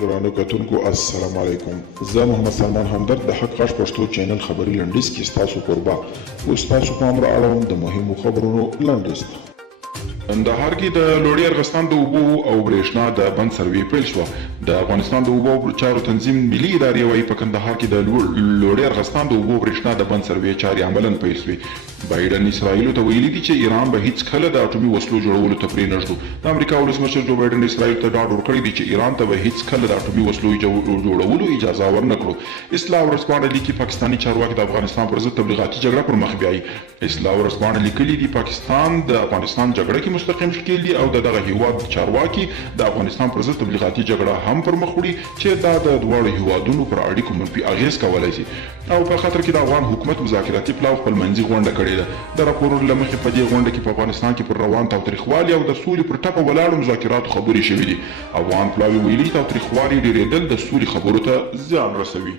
درانه کتونکو السلام علیکم. زه محمد سلمان همدرد د حق غږ پښتو چینل خبري لنډیز کې ستاسو کوربه اوس تاسو پام را اړوم د مهمو خبرونو لنډیز ته. کندهار کې د لوړې ارغستان د اوبو او برېښنا د بند سروې پیل شوه. د افغانستان د اوبو چارو تنظیم ملي ادارې وايي په کندهار کې د لوړې ارغستان د اوبو برېښنا د بند سروې چارې عملاً پیل شوې. بایډن اسرائیلو ته ویلي دي چې ایران به هیڅ کله د اټومي وسلو جوړولو ته پرې نږدو. د امریکا ولسمشر جو بایډن اسرائیل ته ډاډ ورکړی دی چې ایران ته به هیڅ کله د اټومي وسلو جوړولو اجازه ورنه کړو. اصلاح ورځپاڼه لیکي پاکستاني چارواکي د افغانستان پر ضد تبلیغاتي جګړه پر مخ بیایي. اصلاح ورځپاڼه لیکلي دي پاکستان د افغانستان جګړه کې مستقیم ښکیل دي او دغه هیواد چارواکي د افغانستان پر ضد تبلیغاتي جګړه هم پر مخ وړي چې دا د دواړو هیوادونو پر اړیکو منفي اغیز کولی شي او په خاطر کې د افغان حکومت مذاکراتي پلاو خپلمنځي غونډه کړې ده. د راپورونو له مخې په دې غونډه کې په افغانستان کې پر روان تاوتریخوالي او د سولې پر ټپه ولاړو مذاکراتو خبرې شوې دي. افغان پلاوي ویلي تاوتریخوالي ډېرېدل د سولې خبرو ته زیان رسوي.